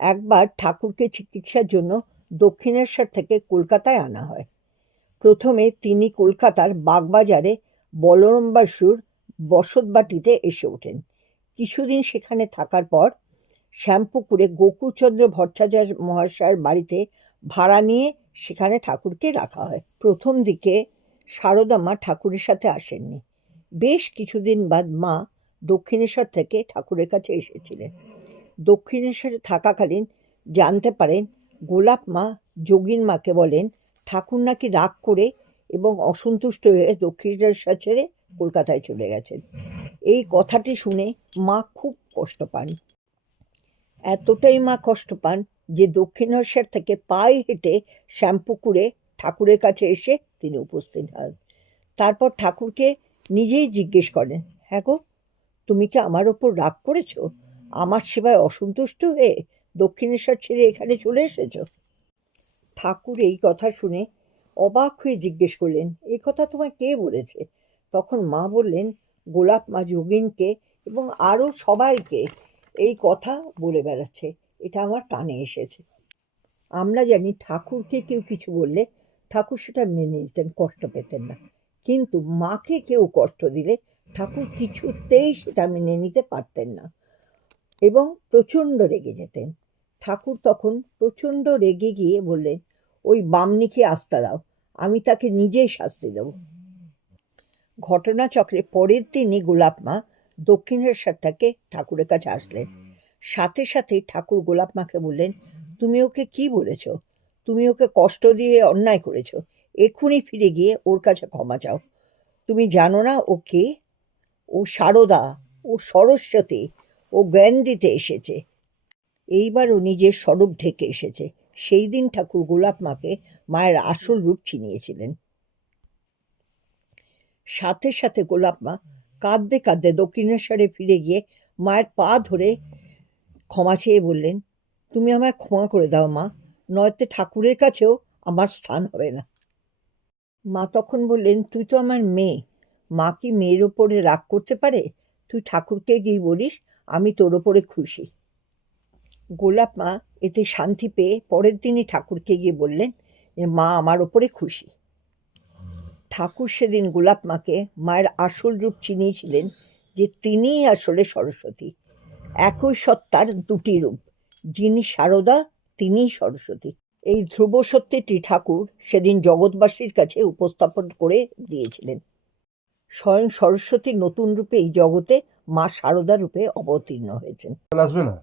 একবার ঠাকুরকে চিকিৎসার জন্য দক্ষিণেশ্বর থেকে কলকাতায় আনা হয়। প্রথমে তিনি কলকাতার বাগবাজারে বলরাম বসুর বসতবাটিতে এসে ওঠেন। কিছুদিন সেখানে থাকার পর শ্যামপুকুরে গোকুলচন্দ্র ভট্টাচার্য মহাশয়ের বাড়িতে ভাড়া নিয়ে সেখানে ঠাকুরকে রাখা হয়। প্রথম দিকে সারদা মা ঠাকুরের সাথে আসেননি। বেশ কিছুদিন বাদ মা দক্ষিণেশ্বর থেকে ঠাকুরের কাছে এসেছিলেন। দক্ষিণেশ্বরে থাকাকালীন জানতে পারেন গোলাপ মা যোগীন মাকে বলেন ঠাকুর নাকি রাগ করে এবং অসন্তুষ্ট হয়ে দক্ষিণেশ্বর ছেড়ে কলকাতায় চলে গেছেন। এই কথাটি শুনে মা খুব কষ্ট পান। এতটাই মা কষ্ট পান যে দক্ষিণেশ্বর থেকে পায়ে হেঁটে শ্যামপুকুরে ঠাকুরের কাছে এসে তিনি উপস্থিত হন। তারপর ঠাকুরকে নিজেই জিজ্ঞেস করেন, হ্যাঁ গো, তুমি কি আমার ওপর রাগ করেছ? আমার সেবায় অসন্তুষ্ট হয়ে দক্ষিণেশ্বর ছেড়ে এখানে চলে এসেছ? ঠাকুর এই কথা শুনে অবাক হয়ে জিজ্ঞেস করলেন, এই কথা তোমায় কে বলেছে? তখন মা বললেন, গোলাপ মা যোগিনকে এবং আরও সবাইকে এই কথা বলে বেড়াচ্ছে। এটা আমার কানে এসেছে। আমরা জানি ঠাকুরকে কেউ কিছু বললে ঠাকুর সেটা মেনে নিতেন, কষ্ট পেতেন না। কিন্তু মাকে কেউ কষ্ট দিলে ঠাকুর কিছুতেই সেটা মেনে নিতে পারতেন না এবং প্রচণ্ড রেগে যেতেন। ঠাকুর তখন প্রচণ্ড রেগে গিয়ে বললেন, ওই বামনিকে আস্থা দাও, আমি তাকে নিজেই শাস্তি দেব। ঘটনাচক্রে পরের দিনই গোলাপ মা দক্ষিণেশ্বর থেকে ঠাকুরের কাছে আসলেন। সাথে সাথেই ঠাকুর গোলাপ মাকে বললেন, তুমি ওকে কি বলেছ? তুমি ওকে কষ্ট দিয়ে অন্যায় করেছ। এক্ষুনি ফিরে গিয়ে ওর কাছে ক্ষমা চাও। তুমি জানো না ও কে? ও সারদা, ও সরস্বতী, ও জ্ঞান দিতে এসেছে। এইবার ও নিজের স্বরূপ ঢেকে এসেছে। সেই দিন ঠাকুর গোলাপ মাকে মায়ের আসল রূপ চিনিয়েছিলেন। সাথে সাথে গোলাপ মা কাঁদতে কাঁদতে দক্ষিণেশ্বরে ফিরে গিয়ে মায়ের পা ধরে ক্ষমা চেয়ে বললেন, তুমি আমায় ক্ষমা করে দাও মা, নয়তো ঠাকুরের কাছেও আমার স্থান হবে না। মা তখন বললেন, তুই তো আমার মেয়ে, মা কি মেয়ের ওপরে রাগ করতে পারে? তুই ঠাকুরকে গিয়ে বলিস আমি তোর ওপরে খুশি। গোলাপ মা এতে শান্তি পেয়ে পরের দিনই ঠাকুরকে গিয়ে বললেন যে মা আমার ওপরে খুশি। ঠাকুর সেদিন গোলাপ মাকে মায়ের আসল রূপ চিনিয়েছিলেন যে তিনিই আসলে সরস্বতী। একই সত্তার দুটি রূপ, যিনি সারদা তিনিই সরস্বতী। এই ধ্রুব সত্যটি ঠাকুর সেদিন জগৎবাসীর কাছে উপস্থাপন করে দিয়েছিলেন। স্বয়ং সরস্বতী নতুন রূপে এই জগতে মা সারদা রূপে অবতীর্ণ হয়েছেন। আসবে না।